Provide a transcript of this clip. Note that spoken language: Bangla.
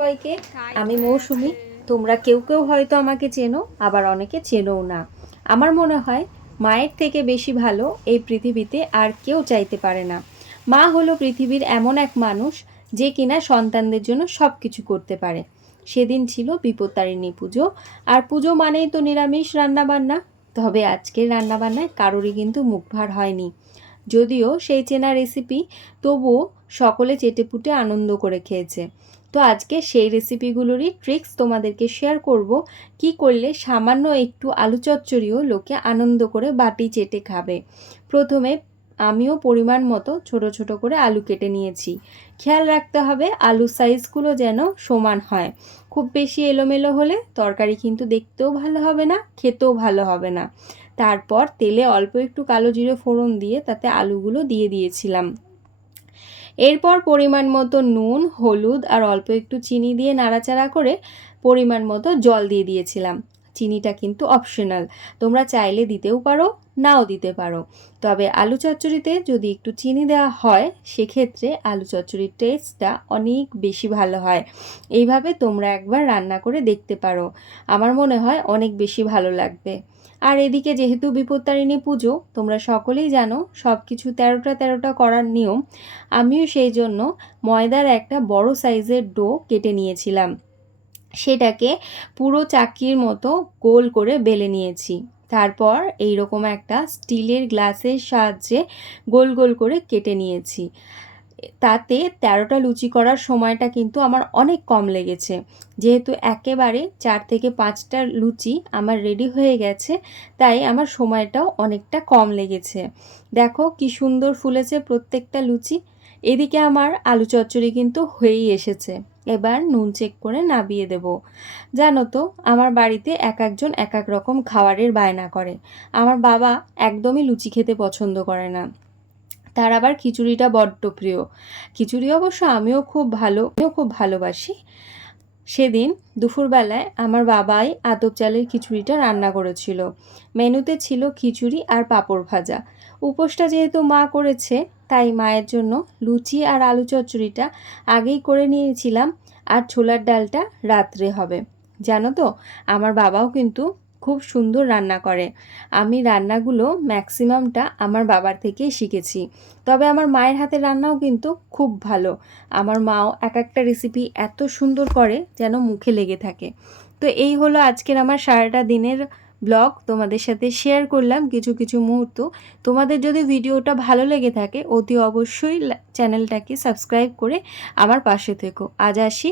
সবাইকে, আমি মৌসুমি। তোমরা কেউ কেউ হয়তো আমাকে চেনো, আবার অনেকে চেনোও না। আমার মনে হয় মায়ের থেকে বেশি ভালো এই পৃথিবীতে আর কেউ চাইতে পারে না। মা হলো পৃথিবীর এমন এক মানুষ যে কিনা সন্তানদের জন্য সব কিছু করতে পারে। সেদিন ছিল বিপত্তারিণী পুজো, আর পুজো মানেই তো নিরামিষ রান্নাবান্না। তবে আজকের রান্নাবান্নায় কারোরই কিন্তু মুখ ভার হয়নি। যদিও সেই চেনা রেসিপি, তবুও সকলে চেটেপুটে আনন্দ করে খেয়েছে। তো আজকে সেই রেসিপিগুলোরই ট্রিক্স তোমাদেরকে শেয়ার করব, কি করলে সামান্য একটু আলু চচ্চড়িও লোকে আনন্দ করে বাটি চেটে খাবে। প্রথমে আমিও পরিমাণ মতো ছোট ছোট করে আলু কেটে নিয়েছি। খেয়াল রাখতে হবে আলুর সাইজগুলো যেন সমান হয়। খুব বেশি এলোমেলো হলে তরকারি কিন্তু দেখতেও ভালো হবে না, খেতেও ভালো হবে না। তারপর তেলে অল্প একটু কালো জিরে ফোড়ন দিয়ে তাতে আলুগুলো দিয়ে দিয়েছিলাম। এরপর পরিমাণ মতো নুন, হলুদ আর অল্প একটু চিনি দিয়ে নাড়াচাড়া করে পরিমাণ মতো জল দিয়ে দিয়েছিলাম। চিনিটা কিন্তু অপশনাল, তোমরা চাইলে দিতেও পারো, নাও দিতে পারো। তবে আলু চচ্চড়িতে যদি একটু চিনি দেওয়া হয়, সেক্ষেত্রে আলু চচ্চড়ির টেস্টটা অনেক বেশি ভালো হয়। এইভাবে তোমরা একবার রান্না করে দেখতে পারো, আমার মনে হয় অনেক বেশি ভালো লাগবে। আর এদিকে যেহেতু বিপত্তারিণী পুজো, তোমরা সকলেই জানো সব কিছু 13টা করার নিয়ম। আমিও সেই জন্য ময়দার একটা বড় সাইজের ডো কেটে নিয়েছিলাম। সেটাকে পুরো চাকির মতো গোল করে বেলে নিয়েছি। তারপর এইরকম একটা স্টিলের গ্লাসের সাহায্যে গোল গোল করে কেটে নিয়েছি। তাতে 13টা লুচি করার সময়টা কিন্তু আমার অনেক কম লেগেছে। যেহেতু একেবারে 4 থেকে 5টা লুচি আমার রেডি হয়ে গেছে, তাই আমার সময়টাও অনেকটা কম লেগেছে। দেখো কি সুন্দর ফুলেছে প্রত্যেকটা লুচি। এদিকে আমার আলু চচ্চড়ি কিন্তু হয়েই এসেছে। এবার নুন চেক করে নামিয়ে দেব। জানো তো, আমার বাড়িতে এক একজন এক এক রকম খাবারের বায়না করে। আমার বাবা একদমই লুচি খেতে পছন্দ করে না, তার আবার খিচুড়িটা বড্ড প্রিয়। খিচুড়ি অবশ্য আমিও খুব ভালোবাসি। সেদিন দুপুরবেলায় আমার বাবাই আতপ চালের খিচুড়িটা রান্না করেছিল। মেনুতে ছিল খিচুড়ি আর পাঁপড় ভাজা। উপোসটা যেহেতু মা করেছে, তাই মায়ের জন্য লুচি আর আলু চচ্চড়িটা আগেই করে নিয়েছিলাম, আর ছোলার ডালটা রাত্রে হবে। জানো তো, আমার বাবাও কিন্তু খুব সুন্দর রান্না করে। আমি রান্নাগুলো ম্যাক্সিমামটা আমার বাবার থেকেই শিখেছি। তবে আমার মায়ের হাতের রান্নাও কিন্তু খুব ভালো। আমার মাও এক একটা রেসিপি এত সুন্দর করে যেন মুখে লেগে থাকে। তো এই হলো আজকের আমার সারাটা দিনের ব্লগ, তোমাদের সাথে শেয়ার করলাম কিছু কিছু মুহূর্ত। তোমাদের যদি ভিডিওটা ভালো লেগে থাকে, অতি অবশ্যই চ্যানেলটাকে সাবস্ক্রাইব করে আমার পাশে থেকো। আজ আসি।